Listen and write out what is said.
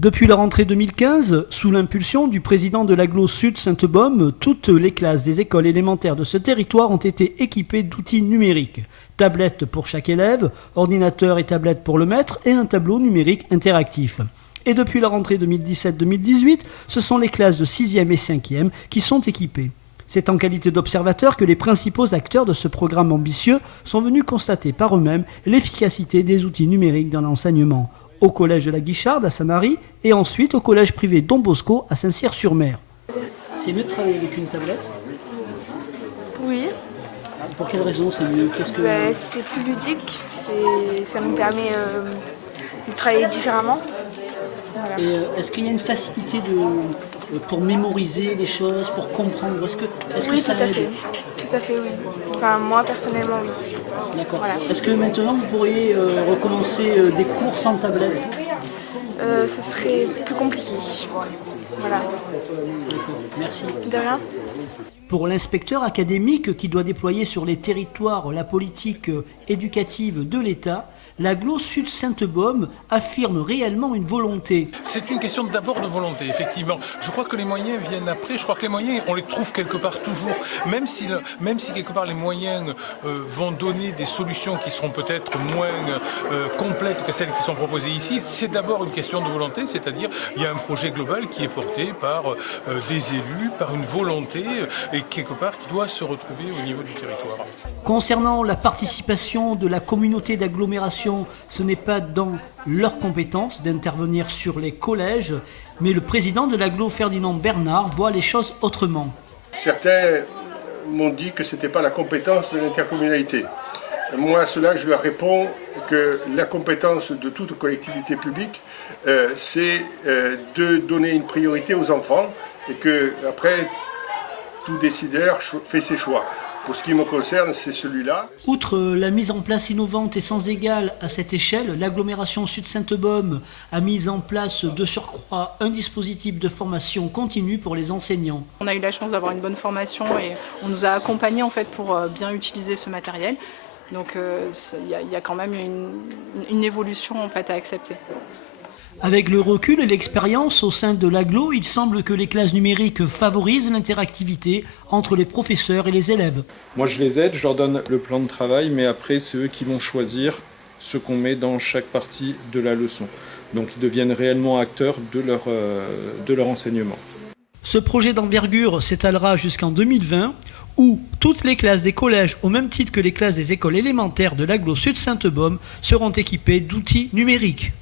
Depuis la rentrée 2015, sous l'impulsion du président de l'agglo Sud Sainte-Baume, toutes les classes des écoles élémentaires de ce territoire ont été équipées d'outils numériques. Tablettes pour chaque élève, ordinateur et tablette pour le maître et un tableau numérique interactif. Et depuis la rentrée 2017-2018, ce sont les classes de 6e et 5e qui sont équipées. C'est en qualité d'observateur que les principaux acteurs de ce programme ambitieux sont venus constater par eux-mêmes l'efficacité des outils numériques dans l'enseignement. Au collège de la Guicharde à Saint-Marie et ensuite au collège privé Don Bosco à Saint-Cyr-sur-Mer. C'est mieux de travailler avec une tablette ? Oui. Pour quelle raison c'est mieux ? C'est plus ludique, ça nous permet de travailler différemment. Voilà. Et est-ce qu'il y a une facilité pour mémoriser les choses, pour comprendre ? Oui, tout à fait. Tout à fait, oui. Enfin, moi, personnellement, oui. D'accord. Voilà. Est-ce que maintenant, vous pourriez recommencer des cours sans tablette ? Ce serait plus compliqué. Voilà. D'accord. Merci. De rien. Pour l'inspecteur académique qui doit déployer sur les territoires la politique éducative de l'État, l'agglo Sud Sainte-Baume affirme réellement une volonté. C'est une question d'abord de volonté, effectivement. Je crois que les moyens viennent après. Je crois que les moyens, on les trouve quelque part toujours. Même si quelque part les moyens vont donner des solutions qui seront peut-être moins complètes que celles qui sont proposées ici, c'est d'abord une question de volonté, c'est-à-dire il y a un projet global qui est porté par des élus, par une volonté et quelque part qui doit se retrouver au niveau du territoire. Concernant la participation de la communauté d'agglomération, ce n'est pas dans leur compétence d'intervenir sur les collèges, mais le président de l'agglo, Ferdinand Bernard, voit les choses autrement. Certains m'ont dit que ce n'était pas la compétence de l'intercommunalité. Moi, à cela, je leur réponds que la compétence de toute collectivité publique, c'est de donner une priorité aux enfants et que après, tout décideur fait ses choix. Pour ce qui me concerne, c'est celui-là. Outre la mise en place innovante et sans égale à cette échelle, l'agglomération Sud Sainte-Baume a mis en place de surcroît un dispositif de formation continue pour les enseignants. On a eu la chance d'avoir une bonne formation et on nous a accompagnés en fait pour bien utiliser ce matériel. Donc il y a quand même une évolution en fait à accepter. Avec le recul et l'expérience au sein de l'agglo, il semble que les classes numériques favorisent l'interactivité entre les professeurs et les élèves. Moi je les aide, je leur donne le plan de travail, mais après c'est eux qui vont choisir ce qu'on met dans chaque partie de la leçon. Donc ils deviennent réellement acteurs de leur enseignement. Ce projet d'envergure s'étalera jusqu'en 2020, où toutes les classes des collèges, au même titre que les classes des écoles élémentaires de l'agglo Sud Sainte-Baume, seront équipées d'outils numériques.